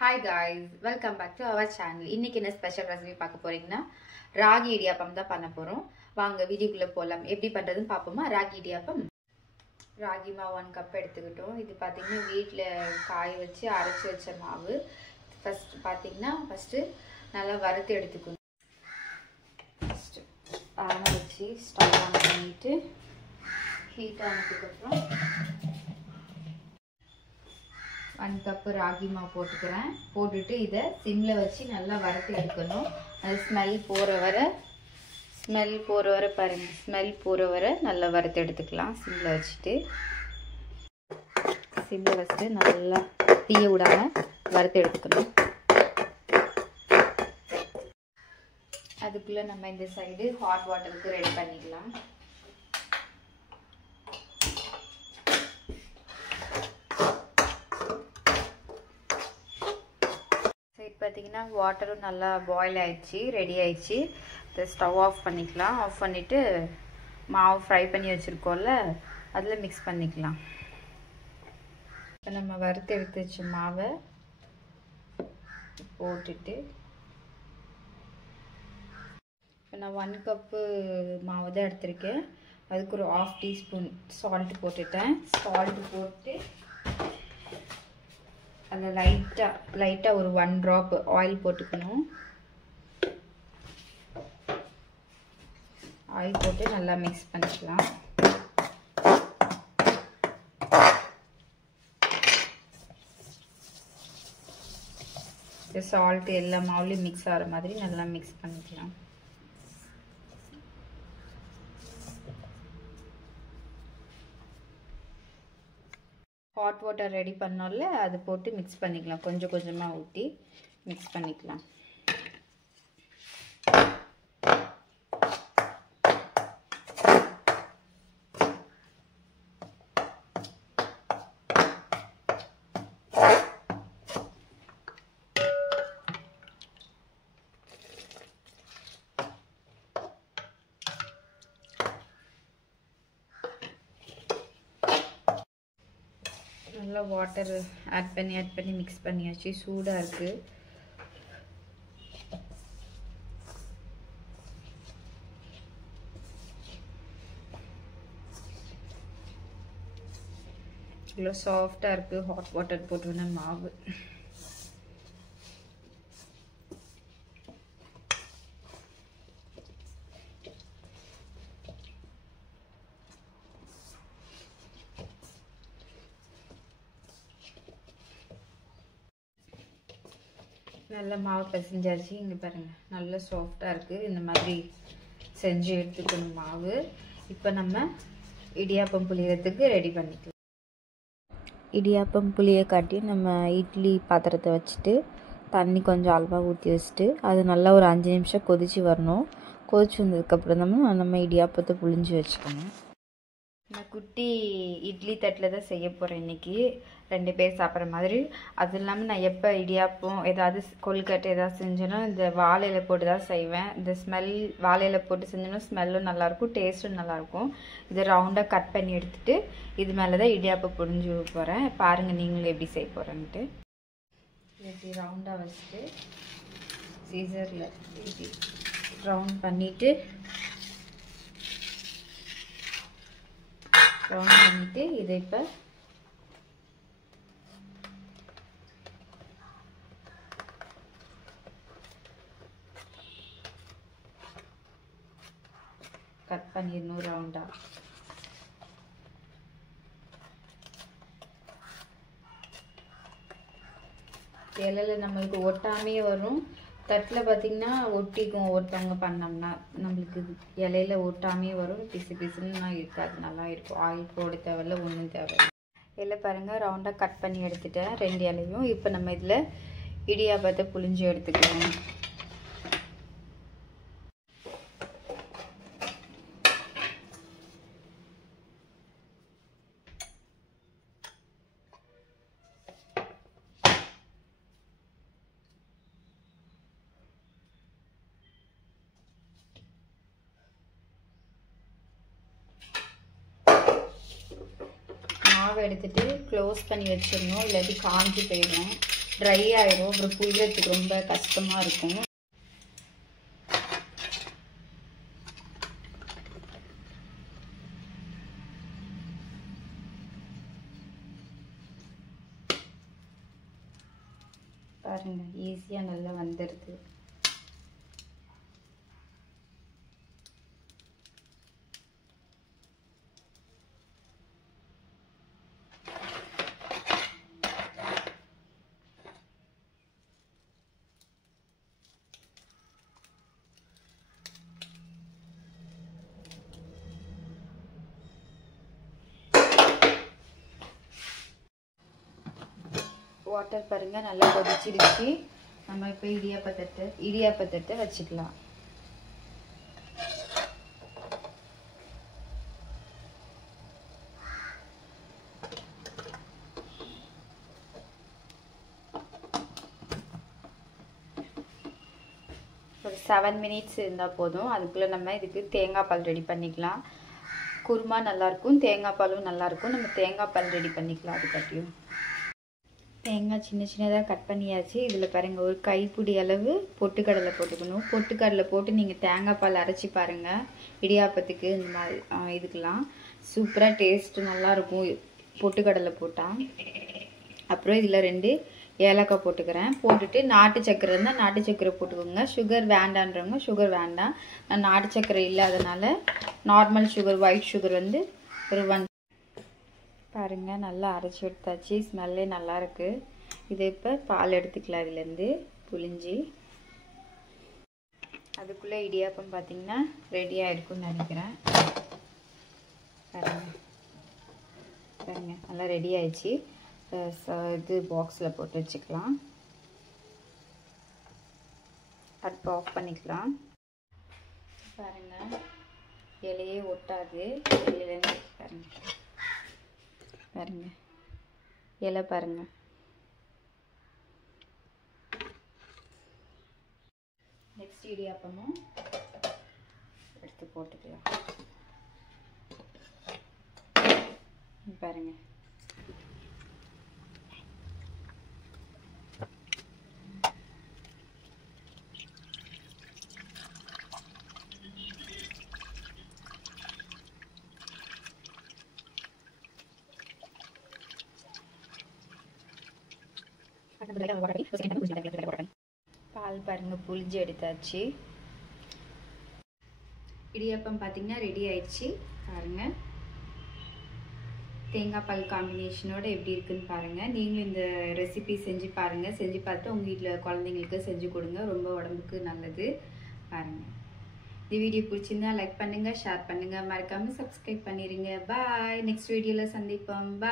Hi guys, welcome back to our channel. இன்னைக்கு என்ன special recipe பார்க்க போறீங்கன்னா ராகி இடியாப்பம் தான் பண்ண போறோம். வாங்க வீடியோக்குள்ள போலாம். எப்படி பண்றதுன்னு பாப்போமா? ராகி இடியாப்பம். ராகி மாவு 1 கப் எடுத்துக்கிட்டோம். இது பாத்தீங்கன்னா வீட்ல காய வச்சு அரைச்சு வச்ச மாவு. ஃபர்ஸ்ட் நல்லா வறுத்து எடுத்துக்கணும். ஃபர்ஸ்ட் ஆன வச்சு ஸ்டவ் ஆன் பண்ணிட்டு ஹீட் ஆனதுக்கு அப்புறம் 1 கப் ராகி மாவு போட்டுக்கிறேன். போட்டுட்டு இதை சிம்ல வச்சு நல்லா வறுத்து எடுக்கணும். அது ஸ்மெல் போற வரை பாருங்க. ஸ்மெல் போற வரை நல்லா வறுத்து எடுத்துக்கலாம். சிம்ல வச்சுட்டு நல்லா தீய விடாம வறுத்து எடுத்துக்கணும். அதுக்குள்ள நம்ம இந்த சைடு ஹாட் வாட்டருக்கு ரெடி பண்ணிக்கலாம். பார்த்தீங்கன்னா வாட்டரும் நல்லா பாயில் ஆயிடுச்சு, ரெடி ஆயிடுச்சு. இதை ஸ்டவ் ஆஃப் பண்ணிக்கலாம். ஆஃப் பண்ணிவிட்டு மாவு ஃப்ரை பண்ணி வச்சுருக்கோம்ல அதில் மிக்ஸ் பண்ணிக்கலாம். இப்போ நம்ம வறுத்து எடுத்து வச்ச மாவை போட்டுட்டு இப்போ நான் 1 கப்பு மாவு தான் எடுத்திருக்கேன். அதுக்கு ஒரு 1/2 டீஸ்பூன் சால்ட்டு போட்டுட்டேன். சால்ட்டு போட்டு அதில் லைட்டாக ஒரு 1 ட்ராப் ஆயில் போட்டுக்கணும். ஆயில் போட்டு நல்லா மிக்ஸ் பண்ணிக்கலாம். சால்ட் எல்லா மாவுலையும் மிக்ஸ் ஆகிற மாதிரி நல்லா மிக்ஸ் பண்ணிக்கலாம். ஹாட் வாட்டர் ரெடி பண்ணோம்ல அது போட்டு மிக்ஸ் பண்ணிக்கலாம். கொஞ்சம் கொஞ்சமாக ஊற்றி மிக்ஸ் பண்ணிக்கலாம். நல்லா வாட்டர் ஆட் பண்ணி மிக்ஸ் பண்ணியாச்சு. சூடாக இருக்குது. இவ்வளோ சாஃப்டாக இருக்குது. ஹாட் வாட்டர் போட்டோன்னா மாவு நல்லா மாவு பிசைஞ்சாச்சு. இங்கே பாருங்கள் நல்லா சாஃப்டாக இருக்குது. இந்த மாதிரி செஞ்சு எடுத்துக்கணும் மாவு. இப்போ நம்ம இடியாப்பம் புளியறதுக்கு ரெடி பண்ணிக்கலாம். இடியாப்பம் புளியை காட்டி நம்ம இட்லி பாத்திரத்தை வச்சுட்டு தண்ணி கொஞ்சம் அளவாக ஊற்றி வச்சுட்டு அது நல்லா ஒரு 5 நிமிஷம் கொதிச்சு வரணும். கொதிச்சு வந்ததுக்கப்புறம் நம்ம இடியாப்பத்தை புளிஞ்சு வச்சுக்கணும். நான் குட்டி இட்லி தட்டில் தான் செய்ய போகிறேன் இன்றைக்கி. 2 பேர் சாப்பிட்ற மாதிரி. அது இல்லாமல் நான் எப்போ இடியாப்பம் ஏதாவது கொழுக்கட்டை ஏதாவது செஞ்சேன்னா இந்த வாழையில போட்டு தான் செய்வேன். இந்த ஸ்மெல் வாழையில போட்டு செஞ்சோன்னா ஸ்மெல்லும் நல்லாயிருக்கும், டேஸ்ட்டும் நல்லாயிருக்கும். இதை ரவுண்டாக கட் பண்ணி எடுத்துகிட்டு இது மேலே தான் இடியாப்பம் புழிஞ்சு போகிறேன். பாருங்கள் நீங்களும் எப்படி செய்ய போகிறேன்ட்டு. இப்படி ரவுண்டாக வச்சுட்டு சீசரில் இப்படி ரவுண்ட் பண்ணிவிட்டு இதை இப்போ கட் பண்ணிடணும் ரவுண்டா. இலையில நம்மளுக்கு ஒட்டாமே வரும். தட்டில் பார்த்திங்கன்னா ஒட்டிக்கும். ஒருத்தவங்க பண்ணோம்னா நம்மளுக்கு இலையில ஒட்டாமே வரும். பிசுன்னு இருக்காது, நல்லா இருக்கும். ஆயில் போட தேவையில்ல, ஒன்றும் தேவையில்லை. இலை பாருங்கள் ரவுண்டாக கட் பண்ணி எடுத்துட்டேன் 2 இலையும். இப்போ நம்ம இதில் இடியாப்பத்தை புளிஞ்சு எடுத்துக்கலாம். மாவு எடுத்துட்டு க்ளோஸ் பண்ணி வச்சிடணும், இல்லாட்டி காஞ்சி போயிடும். ட்ரை ஆயிடும், அப்புறம் புளியறதுக்கு ரொம்ப கஷ்டமாக இருக்கும். பாருங்க ஈஸியாக நல்லா வந்துடுது. வாட்டர் பாருங்க நல்லா கொதிச்சிருச்சு. நம்ம இப்போ இடியாப்பத்தட்டு வச்சுக்கலாம். ஒரு 7 மினிட்ஸ் இருந்தால் போதும். அதுக்குள்ளே நம்ம இதுக்கு தேங்காய் பால் ரெடி பண்ணிக்கலாம். குருமா நல்லாயிருக்கும், தேங்காய் பாலும் நல்லாயிருக்கும். நம்ம தேங்காய் பால் ரெடி பண்ணிக்கலாம். அதுக்காட்டியும் தேங்காய் சின்ன சின்னதாக கட் பண்ணியாச்சு. இதில் பாருங்கள் ஒரு கைப்பிடி அளவு பொட்டுக்கடலை போட்டுக்கணும். பொட்டுக்கடலை போட்டு நீங்கள் தேங்காய் பால் அரைச்சி பாருங்கள். இடியாப்பத்துக்கு இந்த மாதிரி இதுக்கெலாம் சூப்பராக டேஸ்ட்டு நல்லாயிருக்கும் பொட்டுக்கடலை போட்டால். அப்புறம் இதில் 2 ஏலக்காய் போட்டுக்கிறேன். போட்டுட்டு நாட்டு சக்கரை இருந்தால் நாட்டு சக்கரை போட்டுக்கோங்க. சுகர் வேண்டான்றவங்க சுகர் வேண்டாம். நான் நாட்டு சக்கரை இல்லாதனால நார்மல் சுகர், ஒயிட் சுகர் வந்து ஒரு 1. பாருங்கள் நல்லா அரைச்சி எடுத்தாச்சு. ஸ்மெல்லே நல்லாயிருக்கு. இதை இப்போ பால் எடுத்துக்கலாம். இதுலேருந்து புளிஞ்சி அதுக்குள்ளே இடியாப்பம் பார்த்திங்கன்னா ரெடியாக இருக்குன்னு நினைக்கிறேன். பாருங்கள் நல்லா ரெடி ஆயிடுச்சு. இது பாக்ஸில் போட்டு வச்சுக்கலாம். அடுப்பு ஆஃப் பண்ணிக்கலாம். பாருங்கள் இலையே ஒட்டாது. இலையிலேருந்து பாருங்கள் இலை பாருங்கள். நெக்ஸ்ட் இடியாப்பமும் எடுத்து போட்டுக்கலாம். பாருங்கள் பால் பாருங்க புளிஞ்சு எடுத்தாச்சு. இடியாப்பம் பார்த்தீங்கன்னா ரெடி ஆயிடுச்சு. பாருங்க தேங்காய் பால் காம்பினேஷனோட எப்படி இருக்குன்னு பாருங்க. நீங்களும் இந்த ரெசிபி செஞ்சு பாருங்க. செஞ்சு பார்த்து உங்கள் வீட்டில் குழந்தைங்களுக்கு செஞ்சு கொடுங்க. ரொம்ப உடம்புக்கு நல்லது. பாருங்க இந்த வீடியோ பிடிச்சிருந்தா லைக் பண்ணுங்க, ஷேர் பண்ணுங்க, மறக்காம சப்ஸ்கிரைப் பண்ணிடுங்க. பாய். நெக்ஸ்ட் வீடியோவில் சந்திப்போம். பாய்.